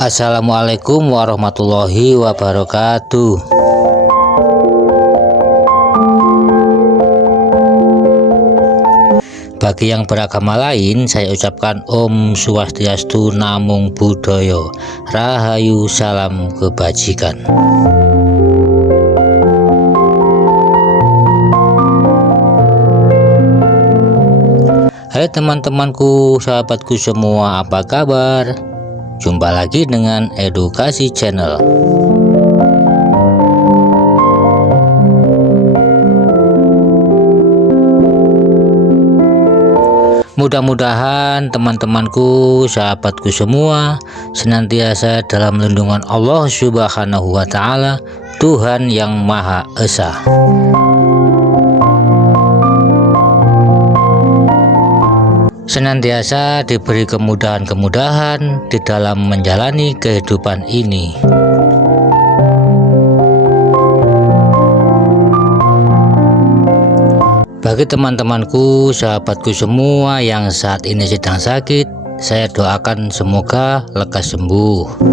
Assalamualaikum warahmatullahi wabarakatuh. Bagi yang beragama lain, saya ucapkan Om Swastiastu, Namo Buddhaya, Rahayu, salam kebajikan. Hai teman-temanku, sahabatku semua, apa kabar? Jumpa lagi dengan Edukasi Channel. Mudah-mudahan teman-temanku, sahabatku semua senantiasa dalam lindungan Allah Subhanahu wa Ta'ala, Tuhan yang Maha Esa. Senantiasa diberi kemudahan-kemudahan di dalam menjalani kehidupan ini. Bagi teman-temanku, sahabatku semua yang saat ini sedang sakit, saya doakan semoga lekas sembuh.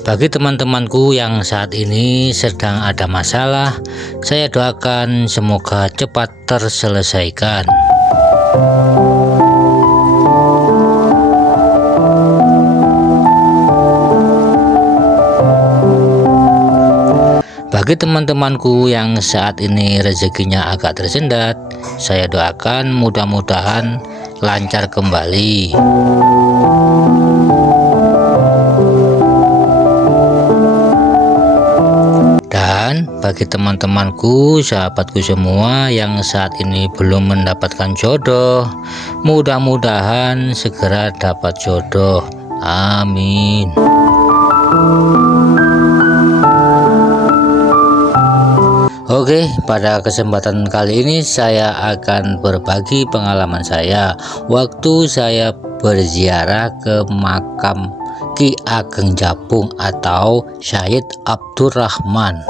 Bagi teman-temanku yang saat ini sedang ada masalah, saya doakan semoga cepat terselesaikan. Bagi teman-temanku yang saat ini rezekinya agak tersendat, saya doakan mudah-mudahan lancar kembali. Dan bagi teman-temanku, sahabatku semua yang saat ini belum mendapatkan jodoh, mudah-mudahan segera dapat jodoh. Amin. Oke, pada kesempatan kali ini saya akan berbagi pengalaman saya waktu saya berziarah ke makam Ki Ageng Japung atau Syed Abdurrahman.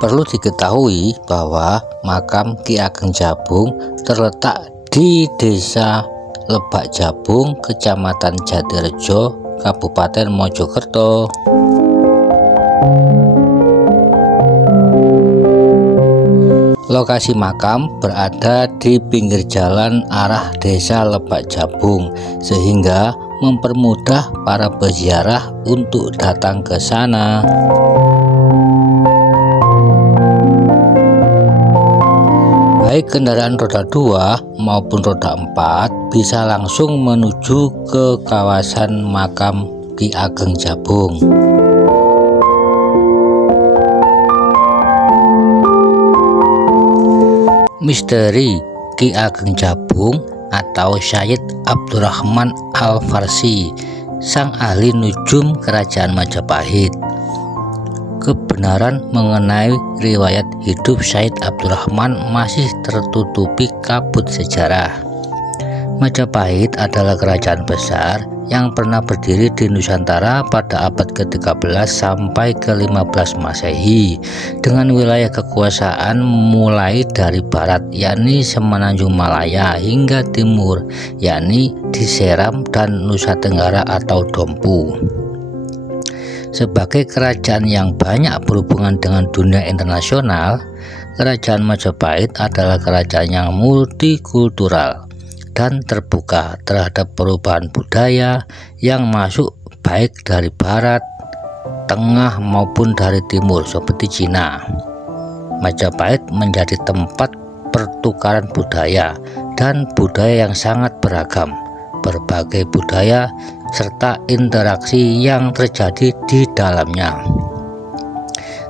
Perlu diketahui bahwa makam Ki Ageng Japung terletak di Desa Lebak Jabung, Kecamatan Jatirejo, Kabupaten Mojokerto. Lokasi makam berada di pinggir jalan arah Desa Lebak Jabung, sehingga mempermudah para peziarah untuk datang ke sana. Baik kendaraan roda 2 maupun roda 4 bisa langsung menuju ke kawasan makam Ki Ageng Japung. Misteri Ki Ageng Japung atau Syed Abdurrahman Al-Farsi, sang ahli nujum kerajaan Majapahit. Kebenaran mengenai riwayat hidup Syed Abdurrahman masih tertutupi kabut sejarah. Majapahit adalah kerajaan besar yang pernah berdiri di Nusantara pada abad ke-13 sampai ke-15 Masehi, dengan wilayah kekuasaan mulai dari barat yakni Semenanjung Malaya hingga timur yakni di Seram dan Nusa Tenggara atau Dompu. Sebagai kerajaan yang banyak berhubungan dengan dunia internasional, kerajaan Majapahit adalah kerajaan yang multikultural dan terbuka terhadap perubahan budaya yang masuk baik dari barat, tengah maupun dari timur seperti Cina. Majapahit menjadi tempat pertukaran budaya dan budaya yang sangat beragam. Berbagai budaya serta interaksi yang terjadi di dalamnya.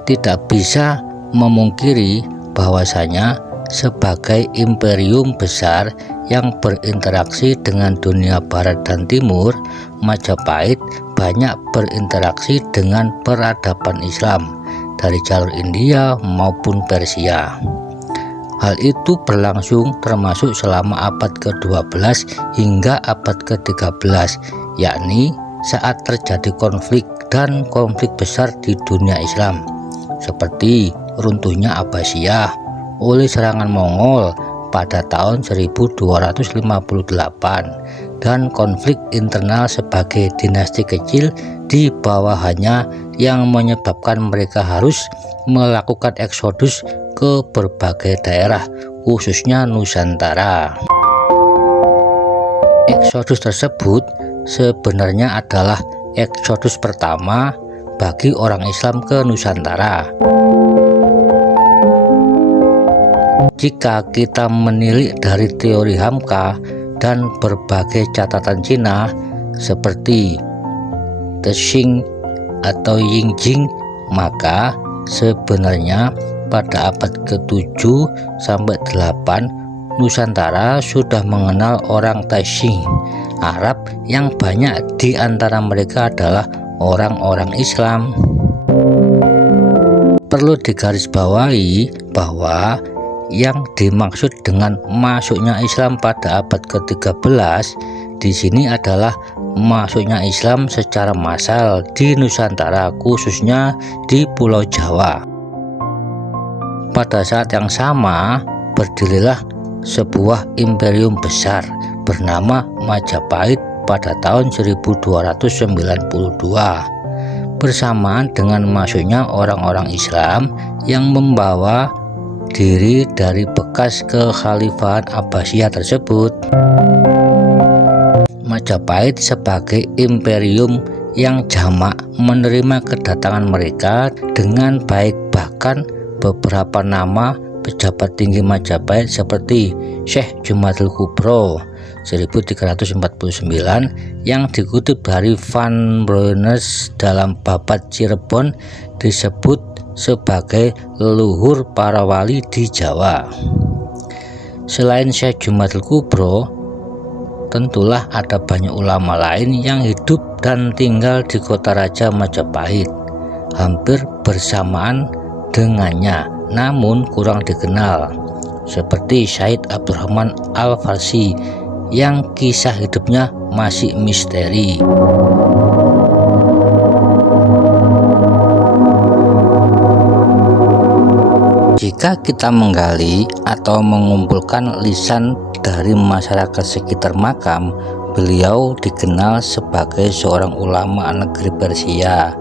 Tidak bisa memungkiri bahwasanya sebagai imperium besar yang berinteraksi dengan dunia barat dan timur, Majapahit banyak berinteraksi dengan peradaban Islam dari jalur India maupun Persia. Hal itu berlangsung termasuk selama abad ke-12 hingga abad ke-13, yakni saat terjadi konflik dan konflik besar di dunia Islam, seperti runtuhnya Abbasiyah, oleh serangan Mongol pada tahun 1258 dan konflik internal sebagai dinasti kecil di bawahannya yang menyebabkan mereka harus melakukan eksodus ke berbagai daerah, khususnya Nusantara. Eksodus tersebut sebenarnya adalah eksodus pertama bagi orang Islam ke Nusantara. Jika kita menilik dari teori Hamka dan berbagai catatan Cina seperti Teshing atau Yingjing, maka sebenarnya pada abad ke-7 sampai 8 Nusantara sudah mengenal orang Teshing Arab yang banyak di antara mereka adalah orang-orang Islam. Perlu digarisbawahi bahwa yang dimaksud dengan masuknya Islam pada abad ke-13 di sini adalah masuknya Islam secara massal di Nusantara, khususnya di Pulau Jawa. Pada saat yang sama berdirilah sebuah imperium besar bernama Majapahit pada tahun 1292 bersamaan dengan masuknya orang-orang Islam yang membawa diri dari bekas kekhalifahan Abbasiyah tersebut. Majapahit sebagai imperium yang jamak menerima kedatangan mereka dengan baik, bahkan beberapa nama pejabat tinggi Majapahit seperti Syekh Jumadil Kubro 1349 yang dikutip dari Van Brunes dalam Babat Cirebon disebut sebagai leluhur para wali di Jawa. Selain Syekh Jumadil Kubro, tentulah ada banyak ulama lain yang hidup dan tinggal di kota Raja Majapahit hampir bersamaan dengannya, namun kurang dikenal, seperti Syed Abdurrahman Al-Farsi yang kisah hidupnya masih misteri. Jika kita menggali atau mengumpulkan lisan dari masyarakat sekitar makam, beliau dikenal sebagai seorang ulama negeri Persia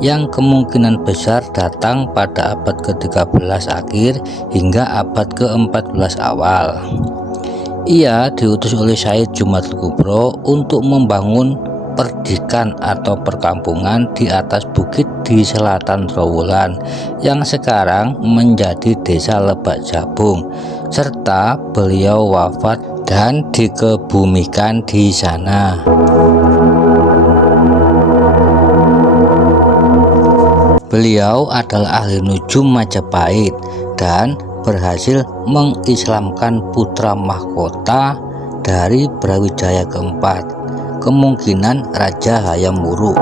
yang kemungkinan besar datang pada abad ke-13 akhir hingga abad ke-14 awal. Ia diutus oleh Syed Jumadil Kubro untuk membangun perdikan atau perkampungan di atas bukit di selatan Trowulan yang sekarang menjadi desa Lebak Jabung, serta beliau wafat dan dikebumikan di sana. Beliau adalah ahli nujum Majapahit dan berhasil mengislamkan putra mahkota dari Brawijaya keempat, kemungkinan Raja Hayam Wuruk.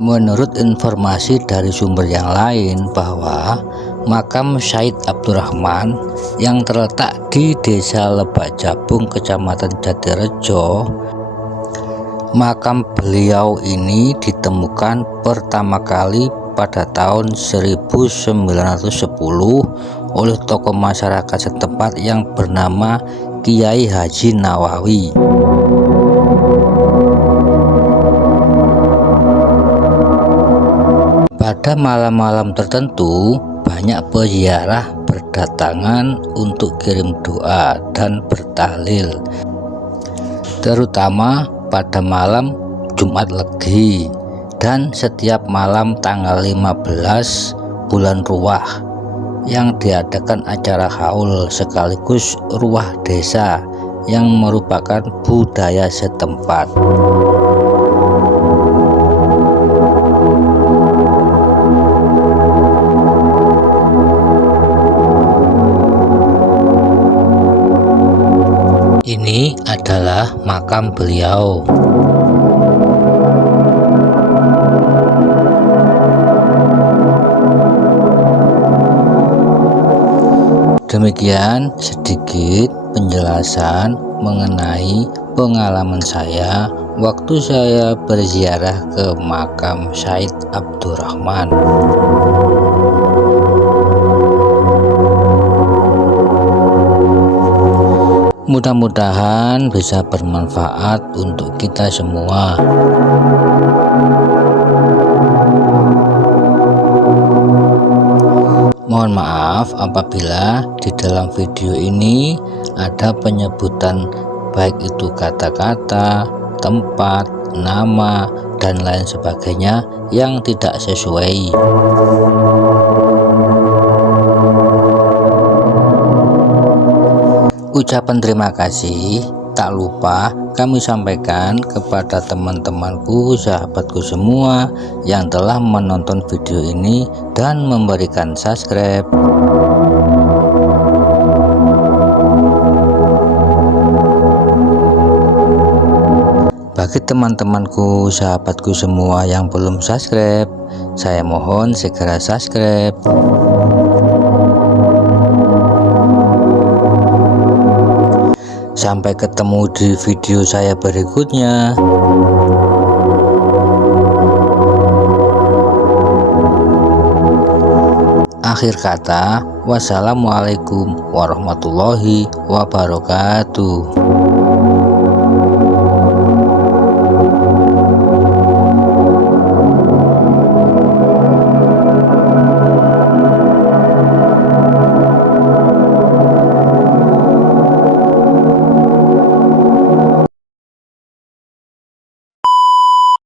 Menurut informasi dari sumber yang lain bahwa makam Syed Abdurrahman yang terletak di desa Lebak Jabung, Kecamatan Jatirejo, makam beliau ini ditemukan pertama kali pada tahun 1910 oleh tokoh masyarakat setempat yang bernama Kiai Haji Nawawi. Pada malam-malam tertentu, banyak peziarah berdatangan untuk kirim doa dan bertahlil, terutama pada malam Jumat Legi dan setiap malam tanggal 15 bulan Ruwah yang diadakan acara haul sekaligus ruah desa yang merupakan budaya setempat. Ini adalah makam beliau. Demikian sedikit penjelasan mengenai pengalaman saya waktu saya berziarah ke makam Syed Abdurrahman. Mudah-mudahan bisa bermanfaat untuk kita semua. Mohon maaf apabila di dalam video ini ada penyebutan baik itu kata-kata, tempat, nama, dan lain sebagainya yang tidak sesuai. Ucapan terima kasih tak lupa kami sampaikan kepada teman-temanku, sahabatku semua yang telah menonton video ini dan memberikan subscribe. Bagi teman-temanku, sahabatku semua yang belum subscribe, saya mohon segera subscribe. Sampai ketemu di video saya berikutnya. Akhir kata, wassalamualaikum warahmatullahi wabarakatuh.